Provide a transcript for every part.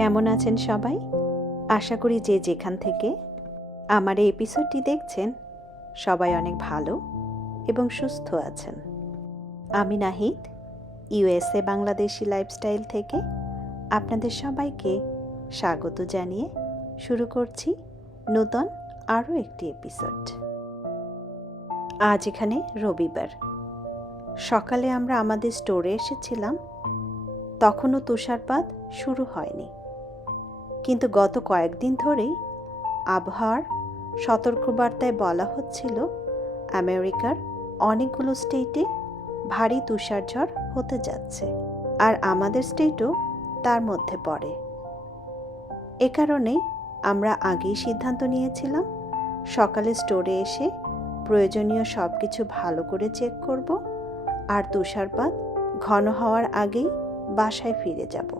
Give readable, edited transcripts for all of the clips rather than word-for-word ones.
কেমন আছেন সবাই? আশা করি যে যেখান থেকে আমার এই এপিসোডটি দেখছেন সবাই অনেক ভালো এবং সুস্থ আছেন। আমি নাহিদ, ইউএসএ বাংলাদেশি লাইফস্টাইল থেকে আপনাদের সবাইকে স্বাগত জানিয়ে শুরু করছি নতুন আরও একটি এপিসোড। আজ এখানে রবিবার। সকালে আমরা আমাদের স্টোরে এসেছিলাম, তখনও তুষারপাত শুরু হয়নি, কিন্তু গত কয়েকদিন ধরেই আবহাওয়ার সতর্কবার্তায় বলা হচ্ছিল আমেরিকার অনেকগুলো স্টেটে ভারী তুষারঝড় হতে যাচ্ছে, আর আমাদের স্টেটও তার মধ্যে পড়ে। এ কারণেই আমরা আগেই সিদ্ধান্ত নিয়েছিলাম সকালে স্টোরে এসে প্রয়োজনীয় সব কিছু ভালো করে চেক করব, আর তুষারপাত ঘন হওয়ার আগেই বাসায় ফিরে যাব।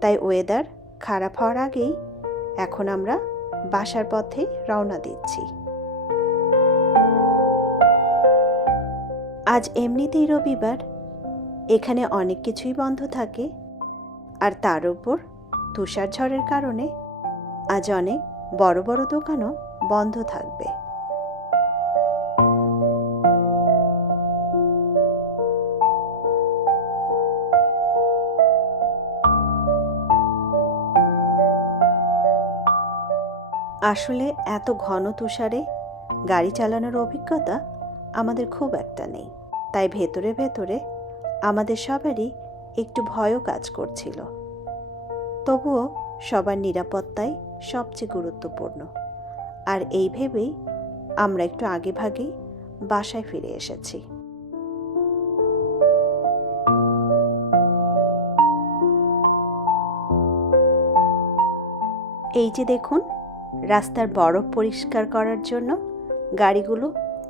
তাই ওয়েদার খারাপ হওয়ার আগেই এখন আমরা বাসার পথে রওনা দিচ্ছি। আজ এমনিতেই রবিবার, এখানে অনেক কিছুই বন্ধ থাকে, আর তার উপর তুষারঝড়ের কারণে আজ অনেক বড় বড় দোকানও বন্ধ থাকবে। আসলে এত ঘন তুষারে গাড়ি চালানোর অভিজ্ঞতা আমাদের খুব একটা নেই, তাই ভেতরে ভেতরে আমাদের সবারই একটু ভয়ও কাজ করছিল। তবুও সবার নিরাপত্তাই সবচেয়ে গুরুত্বপূর্ণ, আর এই ভেবেই আমরা একটু আগে ভাগেই বাসায় ফিরে এসেছি। এই যে দেখুন, রাস্তার বরফ পরিষ্কার করার জন্য গাড়িগুলো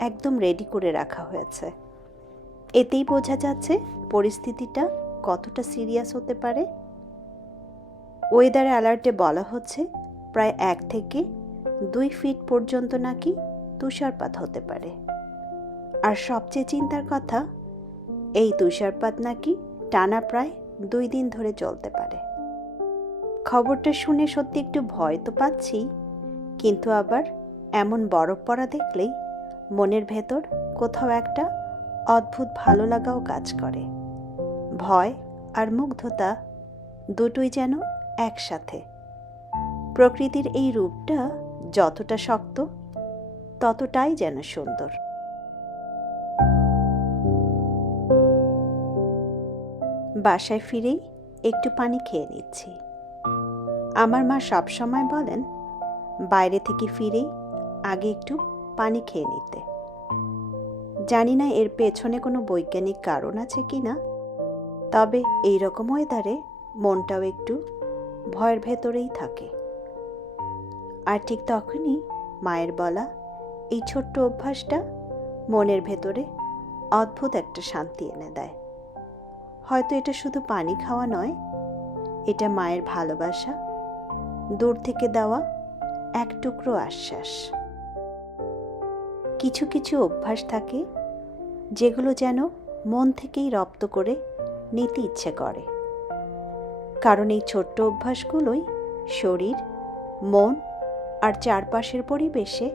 একদম রেডি করে রাখা হয়েছে। এতেই বোঝা যাচ্ছে পরিস্থিতিটা কতটা সিরিয়াস হতে পারে। ওয়েদার অ্যালার্টে বলা হচ্ছে প্রায় 1 থেকে 2 ফিট পর্যন্ত নাকি তুষারপাত হতে পারে। আর সবচেয়ে চিন্তার কথা, এই তুষারপাত নাকি টানা প্রায় 2 দিন ধরে চলতে পারে। খবরটা শুনে সত্যি একটু ভয় তো পাচ্ছি, কিন্তু আবার এমন বরফ পড়া দেখলেই মনের ভেতর কোথাও একটা অদ্ভুত ভালো লাগাও কাজ করে। ভয় আর মুগ্ধতা দুটোই যেন একসাথে। প্রকৃতির এই রূপটা যতটা শক্ত ততটাই যেন সুন্দর। বাসায় ফিরেই একটু পানি খেয়ে নিচ্ছি। আমার মা সবসময় বলেন বাইরে থেকে ফিরেই আগে একটু পানি খেয়ে নিতে। জানি না এর পেছনে কোনো বৈজ্ঞানিক কারণ আছে কি না, তবে এই রকম ওয়েদারে মনটাও একটু ভয়ের ভেতরেই থাকে। আর ঠিক তখনই মায়ের বলা এই ছোট্ট অভ্যাসটা মনের ভেতরে অদ্ভুত একটা শান্তি এনে দেয়। হয়তো এটা শুধু পানি খাওয়া নয়, এটা মায়ের ভালোবাসা, দূর থেকে দেওয়া এক টুকরো আশ্বাস। কিছু কিছু অভ্যাস থাকে যেগুলো যেন মন থেকেই রপ্ত করে নিতে ইচ্ছে করে, কারণ এই ছোট্ট অভ্যাসগুলোই শরীর, মন আর চারপাশের পরিবেশে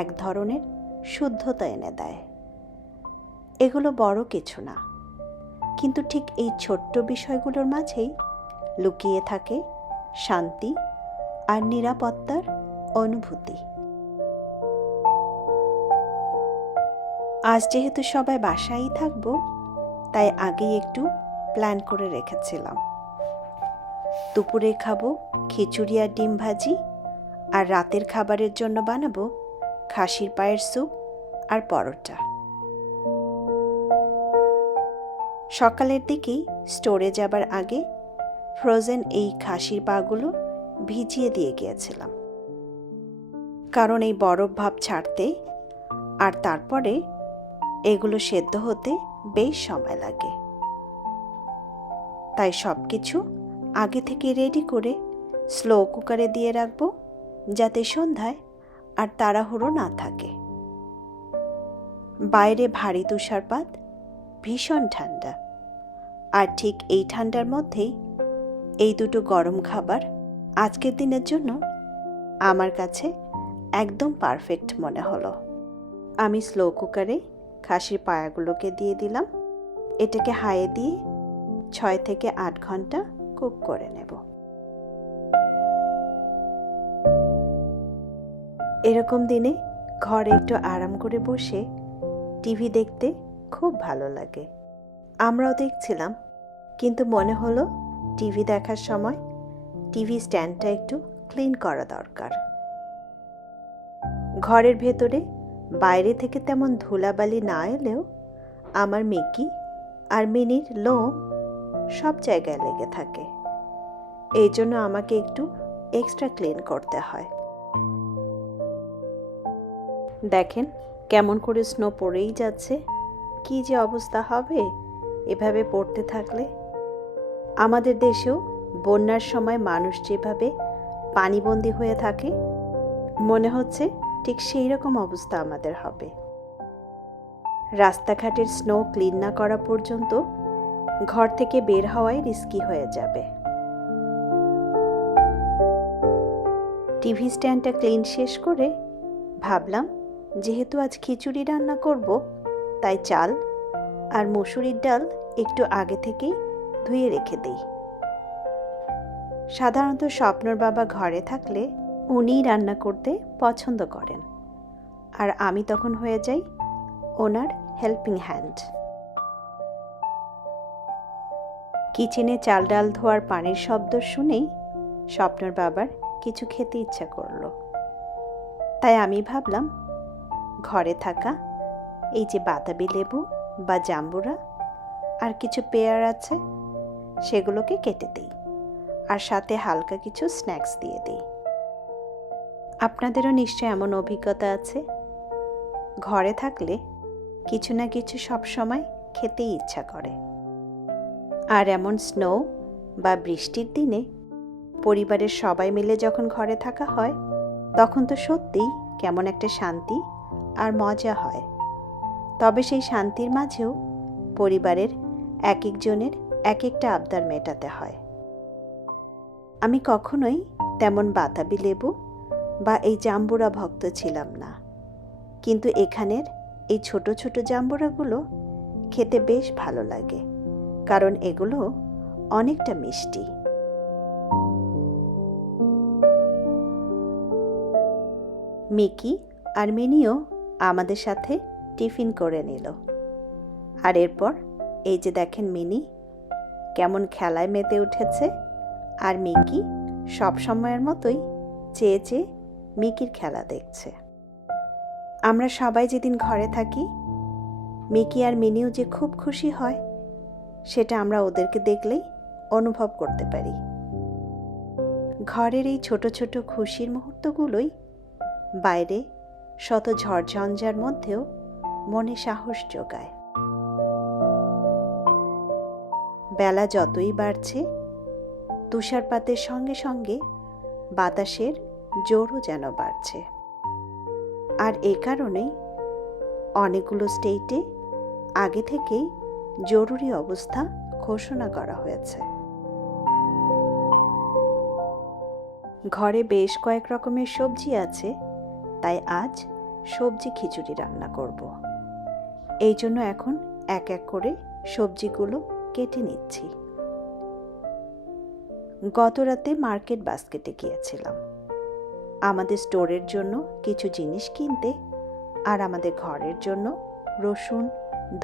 এক ধরনের শুদ্ধতা এনে দেয়। এগুলো বড় কিছু না, কিন্তু ঠিক এই ছোট্ট বিষয়গুলোর মাঝেই লুকিয়ে থাকে শান্তি আর নিরাপত্তার অনুভূতি। আজ যেহেতু সবাই বাসায়ই থাকবো, তাই আগেই একটু প্ল্যান করে রেখেছিলাম। দুপুরে খাবো খিচুড়ি আর ডিম ভাজি, আর রাতের খাবারের জন্য বানাবো খাসির পায়ের স্যুপ আর পরোটা। সকালের দিকেই স্টোরে যাবার আগে ফ্রোজেন এই খাসির পাগুলো ভিজিয়ে দিয়ে গিয়েছিলাম, কারণ এই বরফ ভাব ছাড়তে আর তারপরে এগুলো সেদ্ধ হতে বেশ সময় লাগে। তাই সব কিছু আগে থেকে রেডি করে স্লো কুকারে দিয়ে রাখবো, যাতে সন্ধ্যায় আর তাড়াহুড়ো না থাকে। বাইরে ভারী তুষারপাত, ভীষণ ঠান্ডা, আর ঠিক এই ঠান্ডার মধ্যেই এই দুটো গরম খাবার আজকের দিনের জন্য আমার কাছে একদম পারফেক্ট মনে হলো। আমি স্লো কুকারে খাসির পায়াগুলোকে দিয়ে দিলাম। এটাকে হাইয়ে দিয়ে 6 থেকে 8 ঘন্টা কুক করে নেব। এরকম দিনে ঘরে একটু আরাম করে বসে টিভি দেখতে খুব ভালো লাগে। আমরাও দেখছিলাম, কিন্তু মনে হলো টিভি দেখার সময় টিভি স্ট্যান্ডটা একটু ক্লিন করা দরকার। ঘরের ভেতরে বাইরে থেকে তেমন ধুলাবালি না এলেও আমার মিকি আর মিনির লোম সব জায়গায় লেগে থাকে। এই জন্য আমাকে একটু এক্সট্রা ক্লিন করতে হয়। দেখেন কেমন করে স্নো পড়েই যাচ্ছে। কি যে অবস্থা হবে এভাবে পড়তে থাকলে। আমাদের দেশেও বন্যার সময় মানুষ যেভাবে পানিবন্দী হয়ে থাকে, মনে হচ্ছে ঠিক সেই রকম অবস্থা আমাদের হবে। রাস্তাঘাটের স্নো ক্লিন না করা পর্যন্ত ঘর থেকে বের হওয়াই রিস্কি হয়ে যাবে। টিভি স্ট্যান্ডটা ক্লিন শেষ করে ভাবলাম, যেহেতু আজ খিচুড়ি রান্না করব, তাই চাল আর মসুরির ডাল একটু আগে থেকেই ধুয়ে রেখে দেই। সাধারণত স্বপ্নর বাবা ঘরে থাকলে উনিই রান্না করতে পছন্দ করেন, আর আমি তখন হয়ে যাই ওনার হেল্পিং হ্যান্ড। কিচেনে চাল ডাল ধোয়ার পানির শব্দ শুনেই স্বপ্নর বাবার কিছু খেতে ইচ্ছা করলো। তাই আমি ভাবলাম, ঘরে থাকা এই যে বাতাবি লেবু বা জাম্বুরা আর কিছু পেয়ার আছে, সেগুলোকে কেটে দিই, আর সাথে হালকা কিছু স্ন্যাক্স দিয়ে দিই। আপনাদেরও নিশ্চয় এমন অভিজ্ঞতা আছে, ঘরে থাকলে কিছু না কিছু সব সময় খেতেই ইচ্ছা করে। আর এমন স্নো বা বৃষ্টির দিনে পরিবারের সবাই মিলে যখন ঘরে থাকা হয়, তখন তো সত্যিই কেমন একটা শান্তি আর মজা হয়। তবে সেই শান্তির মাঝেও পরিবারের এক একজনের এক একটা আবদার মেটাতে হয়। আমি কখনোই তেমন বাতাবি লেবু বা এই জাম্বুরা ভক্ত ছিলাম না, কিন্তু এখানের এই ছোট ছোট জাম্বুরাগুলো খেতে বেশ ভালো লাগে, কারণ এগুলো অনেকটা মিষ্টি। মিকি আর মিনিও আমাদের সাথে টিফিন করে নিল। আর এরপর এই যে দেখেন মিনি কেমন খেলায় মেতে উঠেছে, আর মিকি সব সময়ের মতোই চেয়ে চেয়ে মিকির খেলা দেখছে। আমরা সবাই যেদিন ঘরে থাকি, মিকি আর মিনিও যে খুব খুশি হয়, সেটা আমরা ওদেরকে দেখলেই অনুভব করতে পারি। ঘরের এই ছোট ছোট খুশির মুহূর্তগুলোই বাইরে শত ঝড়ঝঞ্ঝার মধ্যেও মনে সাহস যোগায়। বেলা যতই বাড়ছে, তুষারপাতের সঙ্গে সঙ্গে বাতাসের জোরও যেন বাড়ছে। আর এই কারণেই অনেকগুলো স্টেটে আগে থেকেই জরুরি অবস্থা ঘোষণা করা হয়েছে। ঘরে বেশ কয়েক রকমের সবজি আছে, তাই আজ সবজি খিচুড়ি রান্না করব। এই জন্য এখন এক এক করে সবজিগুলো কেটে নিচ্ছি। গত রাতে মার্কেট বাস্কেটে গিয়েছিলাম আমাদের স্টোরের জন্য কিছু জিনিস কিনতে, আর আমাদের ঘরের জন্য রসুন,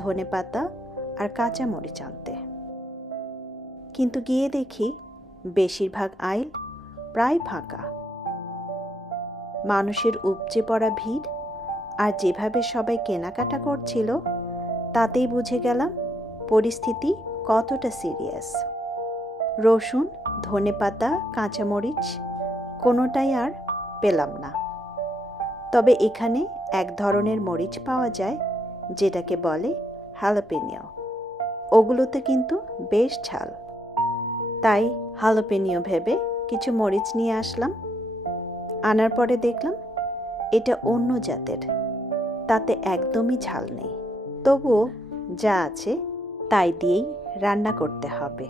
ধনেপাতা আর কাঁচামরিচ আনতে। কিন্তু গিয়ে দেখি বেশিরভাগ আইল প্রায় ফাঁকা। মানুষের উপচে পড়া ভিড় আর যেভাবে সবাই কেনাকাটা করছিল, তাতেই বুঝে গেলাম পরিস্থিতি কতটা সিরিয়াস। রসুন, ধনেপাতা, কাঁচামরিচ কোনোটাই আর পেলাম না। তবে এখানে এক ধরনের মরিচ পাওয়া যায় যেটাকে বলে হালাপেনিও। ওগুলোতে কিন্তু বেশ ঝাল। তাই হালাপেনিও ভেবে কিছু মরিচ নিয়ে আসলাম। আনার পরে দেখলাম এটা অন্য জাতের, তাতে একদমই ঝাল নেই। তবুও যা আছে তাই দিয়েই রান্না করতে হবে।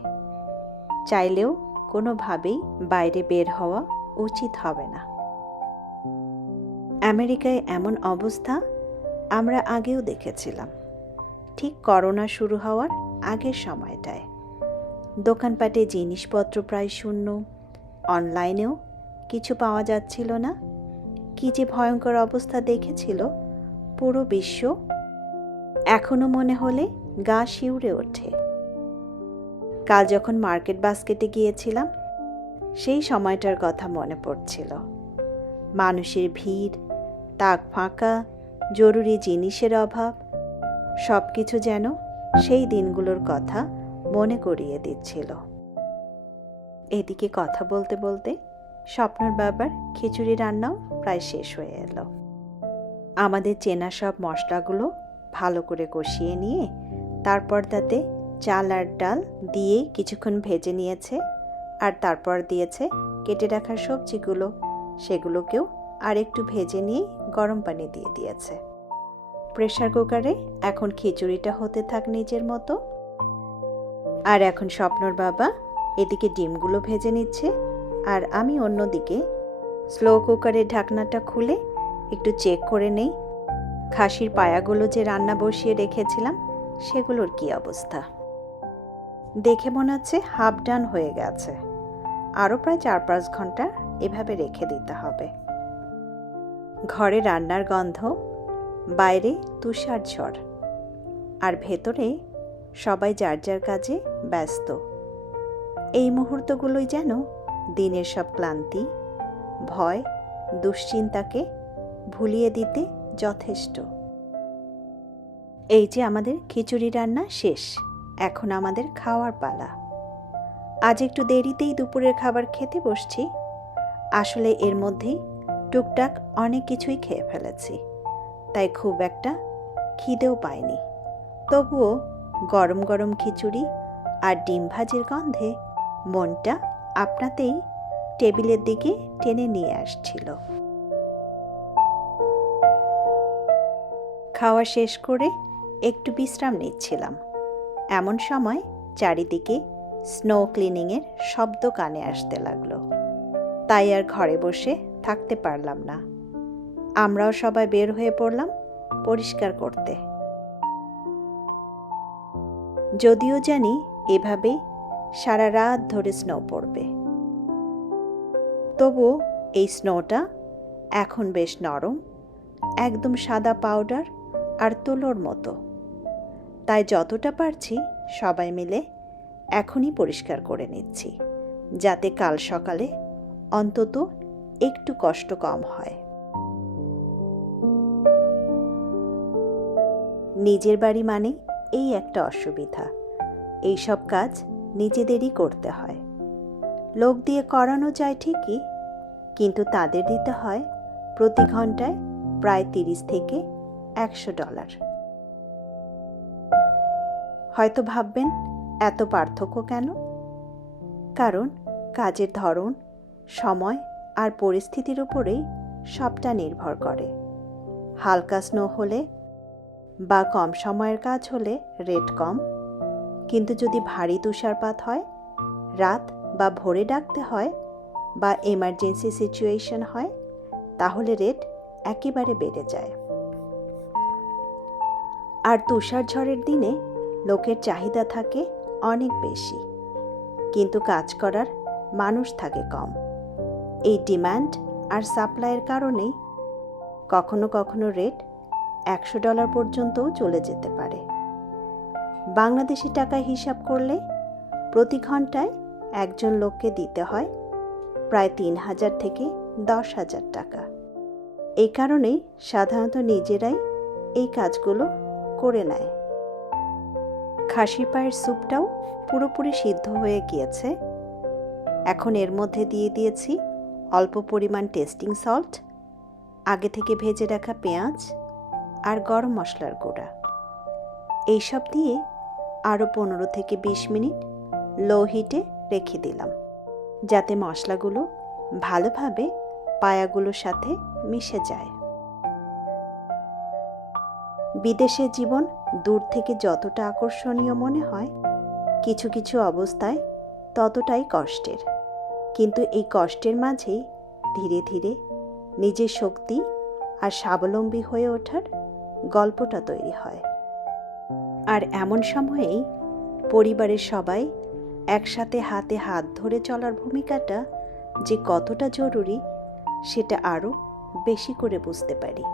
চাইলেও কোনোভাবেই বাইরে বের হওয়া উচিত হবে না। আমেরিকায় এমন অবস্থা আমরা আগেও দেখেছিলাম, ঠিক করোনা শুরু হওয়ার আগের সময়টায়। দোকানপাটে জিনিসপত্র প্রায় শূন্য, অনলাইনেও কিছু পাওয়া যাচ্ছিল না। কি যে ভয়ঙ্কর অবস্থা দেখেছিল পুরো বিশ্ব, এখনো মনে হলে গা শিউরে ওঠে। কাল যখন মার্কেট বাস্কেটে গিয়েছিলাম, সেই সময়টার কথা মনে পড়ছিল। মানুষের ভিড়, তাক ফাঁকা, জরুরি জিনিসের অভাব, সব কিছু যেন সেই দিনগুলোর কথা মনে করিয়ে দিচ্ছিল। এদিকে কথা বলতে বলতে স্বপ্নর বাবার খিচুড়ি রান্নাও প্রায় শেষ হয়ে এলো। আমাদের চেনা সব মশলাগুলো ভালো করে কষিয়ে নিয়ে তারপর তাতে চাল আর ডাল দিয়ে কিছুক্ষণ ভেজে নিয়েছে, আর তারপর দিয়েছে কেটে রাখা সবজিগুলো। সেগুলোকেও আর একটু ভেজে নিয়ে গরম পানি দিয়ে দিয়েছে। প্রেসার কুকারে এখন খিচুড়িটা হতে থাক নিজের মতো। আর এখন স্বপ্নর বাবা এদিকে ডিমগুলো ভেজে নিচ্ছে, আর আমি অন্যদিকে স্লো কুকারের ঢাকনাটা খুলে একটু চেক করে নেই খাসির পায়াগুলো যে রান্না বসিয়ে রেখেছিলাম সেগুলোর কি অবস্থা। দেখে মনে হচ্ছে হাফ ডান হয়ে গেছে। আরও প্রায় 4-5 ঘন্টা এভাবে রেখে দিতে হবে। ঘরে রান্নার গন্ধ, বাইরে তুষার ঝড়, আর ভেতরে সবাই যার যার কাজে ব্যস্ত। এই মুহূর্তগুলোই যেন দিনের সব ক্লান্তি, ভয়, দুশ্চিন্তাকে ভুলিয়ে দিতে যথেষ্ট। এই যে আমাদের খিচুড়ি রান্না শেষ, এখন আমাদের খাওয়ার পালা। আজ একটু দেরিতেই দুপুরের খাবার খেতে বসছি। আসলে এর মধ্যেই টুকটাক অনেক কিছুই খেয়ে ফেলেছি, তাই খুব একটা খিদেও পায়নি। তবুও গরম গরম খিচুড়ি আর ডিম ভাজির গন্ধে মনটা আপনাতেই টেবিলের দিকে টেনে নিয়ে আসছিল। খাওয়া শেষ করে একটু বিশ্রাম নিচ্ছিলাম, এমন সময় চারিদিকে স্নো ক্লিনিংয়ের শব্দ কানে আসতে লাগলো। তাই আর ঘরে বসে থাকতে পারলাম না। আমরাও সবাই বের হয়ে পড়লাম পরিষ্কার করতে। যদিও জানি এভাবেই সারা রাত ধরে স্নো পড়বে, তবুও এই স্নোটা এখন বেশ নরম, একদম সাদা পাউডার আর তুলোর মতো। তাই যতটা পারছি সবাই মিলে এখনই পরিষ্কার করে নিচ্ছি, যাতে কাল সকালে অন্তত একটু কষ্ট কম হয়। নিজের বাড়ি মানে এই একটা অসুবিধা, এইসব কাজ নিজেদেরই করতে হয়। লোক দিয়ে করানো যায় ঠিকই, কিন্তু তাদের দিতে হয় প্রতি ঘন্টায় প্রায় 30 থেকে $100। হয়তো ভাববেন এত পার্থক্য কেন? কারণ কাজের ধরন, সময় আর পরিস্থিতির উপরেই সবটা নির্ভর করে। হালকা স্নো হলে বা কম সময়ের কাজ হলে রেট কম, কিন্তু যদি ভারী তুষারপাত হয়, রাত বা ভোরে ডাকতে হয় বা এমার্জেন্সি সিচুয়েশন হয়, তাহলে রেট একেবারে বেড়ে যায়। আর তুষার ঝড়ের দিনে লোকের চাহিদা থাকে অনেক বেশি, কিন্তু কাজ করার মানুষ থাকে কম। এই ডিমান্ড আর সাপ্লাইয়ের কারণেই কখনো কখনো রেট $100 পর্যন্তও চলে যেতে পারে। বাংলাদেশি টাকায় হিসাব করলে প্রতি ঘন্টায় একজন লোককে দিতে হয় প্রায় 3000 থেকে 10,000 টাকা। এই কারণেই সাধারণত নিজেরাই এই কাজগুলো করে নেয়। খাসির পায়ের স্যুপটাও পুরোপুরি সিদ্ধ হয়ে গিয়েছে। এখন এর মধ্যে দিয়ে দিয়েছি অল্প পরিমাণ টেস্টিং সল্ট, আগে থেকে ভেজে রাখা পেঁয়াজ আর গরম মশলার গুঁড়া। এইসব দিয়ে আরও 15 থেকে 20 মিনিট লো হিটে রেখে দিলাম, যাতে মশলাগুলো ভালোভাবে পায়াগুলোর সাথে মিশে যায়। বিদেশের জীবন দূর থেকে যতটা আকর্ষণীয় মনে হয়, কিছু কিছু অবস্থায় ততটাই কষ্টের। কিন্তু এই কষ্টের মাঝেই ধীরে ধীরে নিজের শক্তি আর স্বাবলম্বী হয়ে ওঠার গল্পটা তৈরি হয়। আর এমন সময়েই পরিবারের সবাই একসাথে হাতে হাত ধরে চলার ভূমিকাটা যে কতটা জরুরি সেটা আরও বেশি করে বুঝতে পারি।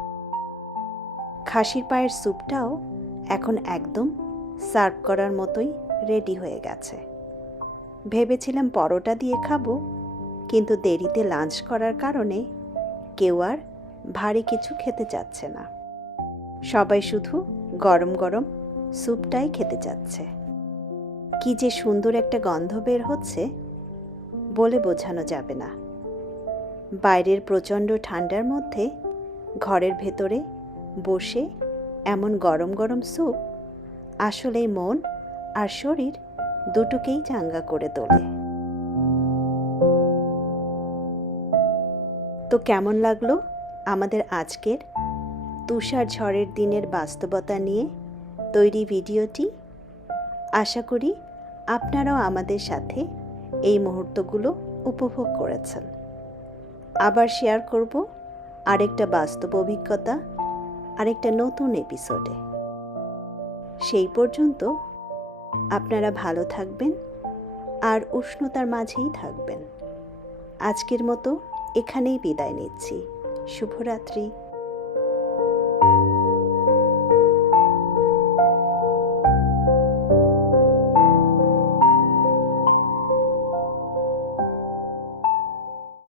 খাসির পায়ের স্যুপটাও এখন একদম সার্ভ করার মতোই রেডি হয়ে গেছে। ভেবেছিলাম পরোটা দিয়ে খাবো, কিন্তু দেরিতে লাঞ্চ করার কারণে কেউ আর ভারী কিছু খেতে চাচ্ছে না। সবাই শুধু গরম গরম স্যুপটাই খেতে চাচ্ছে। কি যে সুন্দর একটা গন্ধ বের হচ্ছে, বলে বোঝানো যাবে না। বাইরের প্রচণ্ড ঠান্ডার মধ্যে ঘরের ভেতরে বসে এমন গরম গরম স্যুপ আসলেই মন আর শরীর দুটোকেই চাঙ্গা করে তোলে। তো কেমন লাগলো আমাদের আজকের তুষার ঝড়ের দিনের বাস্তবতা নিয়ে তৈরি ভিডিওটি? আশা করি আপনারাও আমাদের সাথে এই মুহূর্তগুলো উপভোগ করেছেন। আবার শেয়ার করব আরেকটা বাস্তব অভিজ্ঞতা, আরেকটা নতুন এপিসোডে। সেই পর্যন্ত আপনারা ভালো থাকবেন আর উষ্ণতার মাঝেই থাকবেন। আজকের মতো এখানেই বিদায় নিচ্ছি। শুভরাত্রি।